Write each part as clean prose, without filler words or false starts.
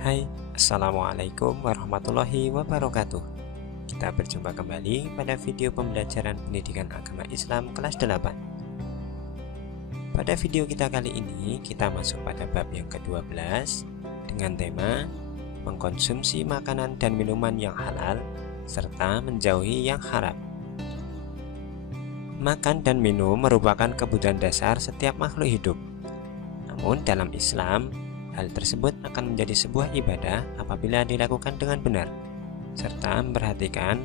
Hai, Assalamualaikum warahmatullahi wabarakatuh. Kita berjumpa kembali pada video pembelajaran pendidikan agama Islam kelas 8. Pada video kita kali ini, kita masuk pada bab yang ke-12 dengan tema mengkonsumsi makanan dan minuman yang halal serta menjauhi yang haram. Makan dan minum merupakan kebutuhan dasar setiap makhluk hidup. Namun dalam Islam, hal tersebut akan menjadi sebuah ibadah apabila dilakukan dengan benar, serta memperhatikan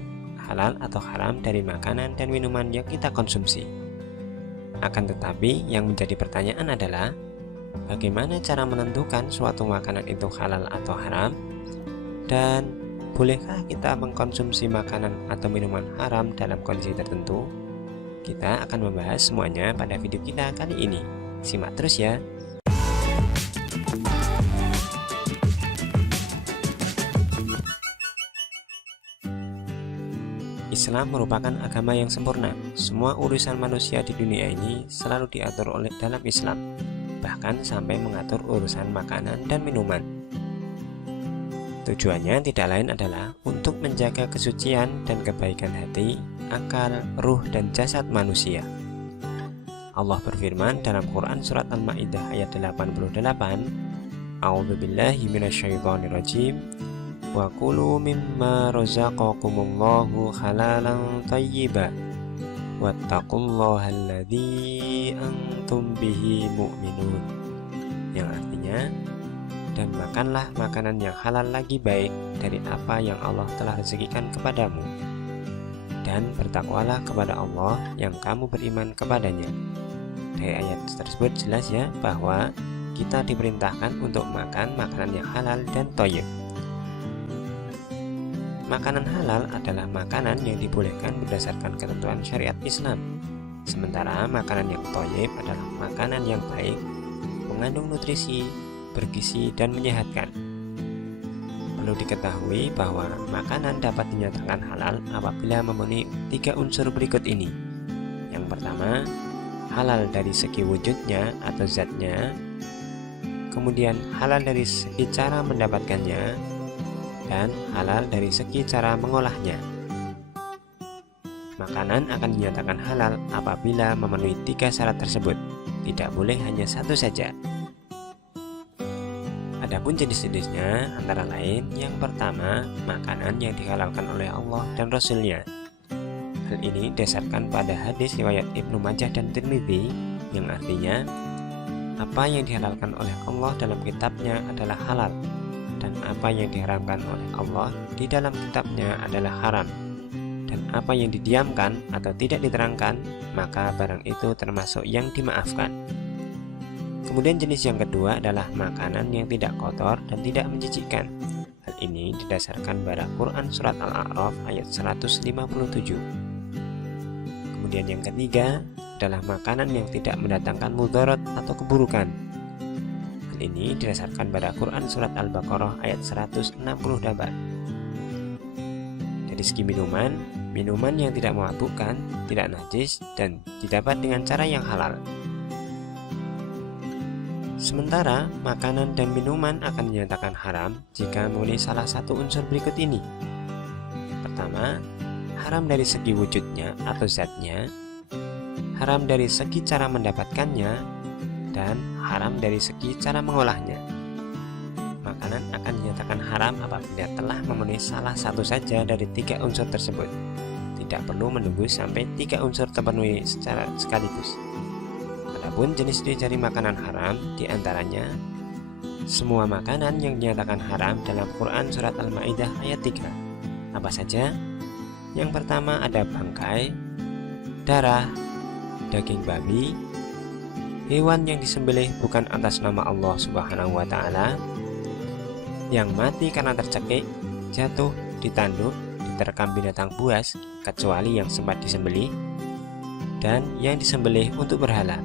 halal atau haram dari makanan dan minuman yang kita konsumsi. Akan tetapi, yang menjadi pertanyaan adalah, bagaimana cara menentukan suatu makanan itu halal atau haram? Dan bolehkah kita mengkonsumsi makanan atau minuman haram dalam kondisi tertentu? Kita akan membahas semuanya pada video kita kali ini. Simak terus ya. Islam merupakan agama yang sempurna. Semua urusan manusia di dunia ini selalu diatur oleh dalam Islam, bahkan sampai mengatur urusan makanan dan minuman. Tujuannya tidak lain adalah untuk menjaga kesucian dan kebaikan hati, akal, ruh, dan jasad manusia. Allah berfirman dalam Quran Surat Al-Ma'idah ayat 88, A'udzubillahi minasyaitonirrajim, wa kulu mimma razaqakumullahu halalan thayyiba wattaqullaha alladzi antum bihi mu'minun, yang artinya, dan makanlah makanan yang halal lagi baik dari apa yang Allah telah rezekikan kepadamu, dan bertakwalah kepada Allah yang kamu beriman kepadanya. Dari ayat tersebut jelas ya bahwa kita diperintahkan untuk makan makanan yang halal dan thayyib. Makanan halal adalah makanan yang dibolehkan berdasarkan ketentuan syariat Islam. Sementara makanan yang thayyib adalah makanan yang baik, mengandung nutrisi, bergizi, dan menyehatkan. Perlu diketahui bahwa makanan dapat dinyatakan halal apabila memenuhi 3 unsur berikut ini. Yang pertama, halal dari segi wujudnya atau zatnya, kemudian halal dari segi cara mendapatkannya, dan halal dari segi cara mengolahnya. Makanan akan dinyatakan halal apabila memenuhi 3 syarat tersebut, tidak boleh hanya satu saja. Adapun jenis-jenisnya antara lain, yang pertama, makanan yang dihalalkan oleh Allah dan Rasul-Nya. Hal ini didasarkan pada hadis riwayat Ibnu Majah dan Tirmidzi, yang artinya, apa yang dihalalkan oleh Allah dalam kitabnya adalah halal, dan apa yang diharamkan oleh Allah di dalam kitabnya adalah haram, dan apa yang didiamkan atau tidak diterangkan, maka barang itu termasuk yang dimaafkan. Kemudian jenis yang kedua adalah makanan yang tidak kotor dan tidak menjijikkan. Hal ini didasarkan pada Quran Surat Al-A'raf ayat 157. Kemudian yang ketiga adalah makanan yang tidak mendatangkan mudarat atau keburukan. Hal ini didasarkan pada Quran Surat Al-Baqarah ayat 168. Dari segi minuman yang tidak memabukkan, tidak najis, dan didapat dengan cara yang halal. Sementara makanan dan minuman akan dinyatakan haram jika memenuhi salah satu unsur berikut ini. Pertama, haram dari segi wujudnya atau zatnya, haram dari segi cara mendapatkannya, dan haram dari segi cara mengolahnya. Makanan akan dinyatakan haram apabila telah memenuhi salah satu saja dari 3 unsur tersebut. Tidak perlu menunggu sampai 3 unsur terpenuhi secara sekaligus. Adapun jenis-jenis dari makanan haram diantaranya semua makanan yang dinyatakan haram dalam Quran Surat Al-Ma'idah ayat 3. Apa saja? Yang pertama ada bangkai, darah, daging babi, hewan yang disembelih bukan atas nama Allah Subhanahu wa Ta'ala, yang mati karena tercekik, jatuh, ditanduk, diterkam binatang buas kecuali yang sempat disembelih, dan yang disembelih untuk berhala.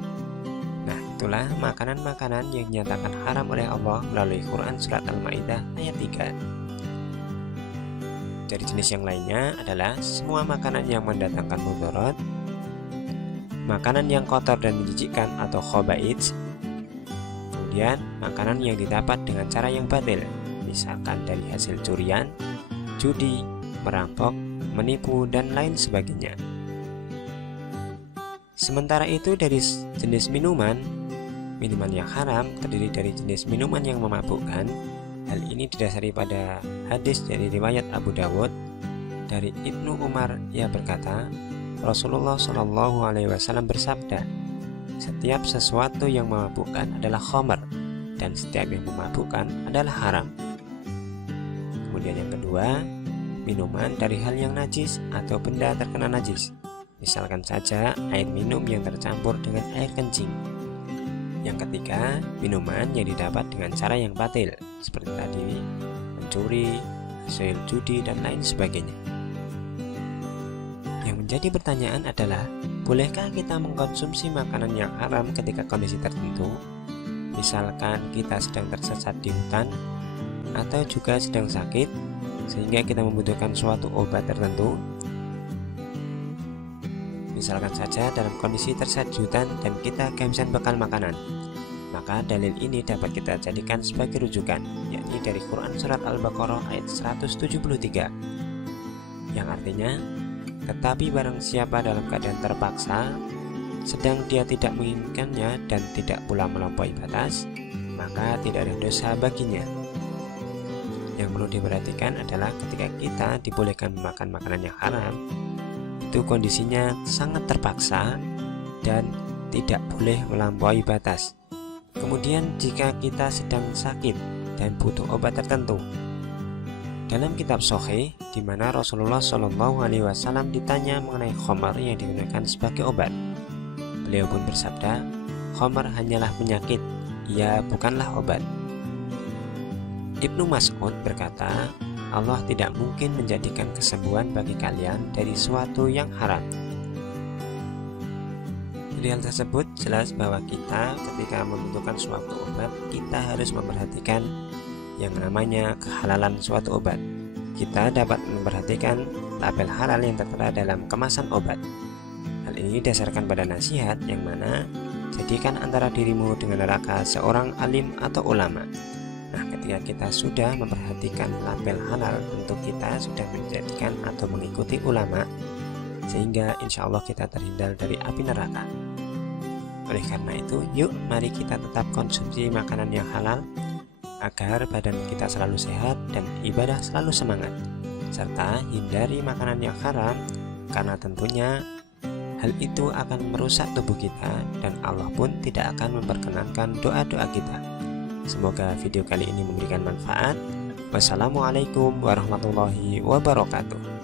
Nah, itulah makanan-makanan yang dinyatakan haram oleh Allah melalui Quran Surat Al-Ma'idah ayat 3. Dari jenis yang lainnya adalah semua makanan yang mendatangkan mudarat, makanan yang kotor dan menjijikkan atau khaba'its, kemudian makanan yang didapat dengan cara yang batil, misalkan dari hasil curian, judi, merampok, menipu, dan lain sebagainya. Sementara itu dari jenis minuman yang haram terdiri dari jenis minuman yang memabukkan. Hal ini didasari pada hadis dari riwayat Abu Dawud dari Ibnu Umar. Ia berkata, Rasulullah Shallallahu Alaihi Wasallam bersabda, setiap sesuatu yang memabukkan adalah khamr, dan setiap yang memabukkan adalah haram. Kemudian yang kedua, minuman dari hal yang najis atau benda terkena najis. Misalkan saja air minum yang tercampur dengan air kencing. Yang ketiga, minuman yang didapat dengan cara yang batil, seperti tadi mencuri, hasil judi, dan lain sebagainya. Yang menjadi pertanyaan adalah, bolehkah kita mengkonsumsi makanan yang haram ketika kondisi tertentu? Misalkan kita sedang tersesat di hutan, atau juga sedang sakit, sehingga kita membutuhkan suatu obat tertentu. Misalkan saja dalam kondisi tersesat di hutan dan kita kehabisan bekal makanan, maka dalil ini dapat kita jadikan sebagai rujukan, yakni dari Quran Surat Al-Baqarah ayat 173, yang artinya, tetapi barang siapa dalam keadaan terpaksa, sedang dia tidak menginginkannya dan tidak pula melampaui batas, maka tidak ada dosa baginya. Yang perlu diperhatikan adalah ketika kita dibolehkan memakan makanan yang haram, itu kondisinya sangat terpaksa dan tidak boleh melampaui batas. Kemudian jika kita sedang sakit dan butuh obat tertentu, dalam kitab Sahih di mana Rasulullah Shallallahu Alaihi Wasallam ditanya mengenai khamar yang digunakan sebagai obat, beliau pun bersabda, khamar hanyalah penyakit, ia bukanlah obat. Ibnu Mas'ud berkata, Allah tidak mungkin menjadikan kesembuhan bagi kalian dari suatu yang haram. Dari hal tersebut jelas bahwa kita ketika membutuhkan suatu obat, kita harus memperhatikan yang namanya kehalalan suatu obat. Kita dapat memperhatikan label halal yang tertera dalam kemasan obat. Hal ini didasarkan pada nasihat yang mana jadikan antara dirimu dengan neraka seorang alim atau ulama. Nah, ketika kita sudah memperhatikan label halal, tentu kita sudah menjadikan atau mengikuti ulama, sehingga insya Allah kita terhindar dari api neraka. Oleh karena itu, yuk mari kita tetap konsumsi makanan yang halal, agar badan kita selalu sehat dan ibadah selalu semangat, serta hindari makanan yang haram, karena tentunya hal itu akan merusak tubuh kita dan Allah pun tidak akan memperkenankan doa-doa kita. Semoga video kali ini memberikan manfaat. Wassalamualaikum warahmatullahi wabarakatuh.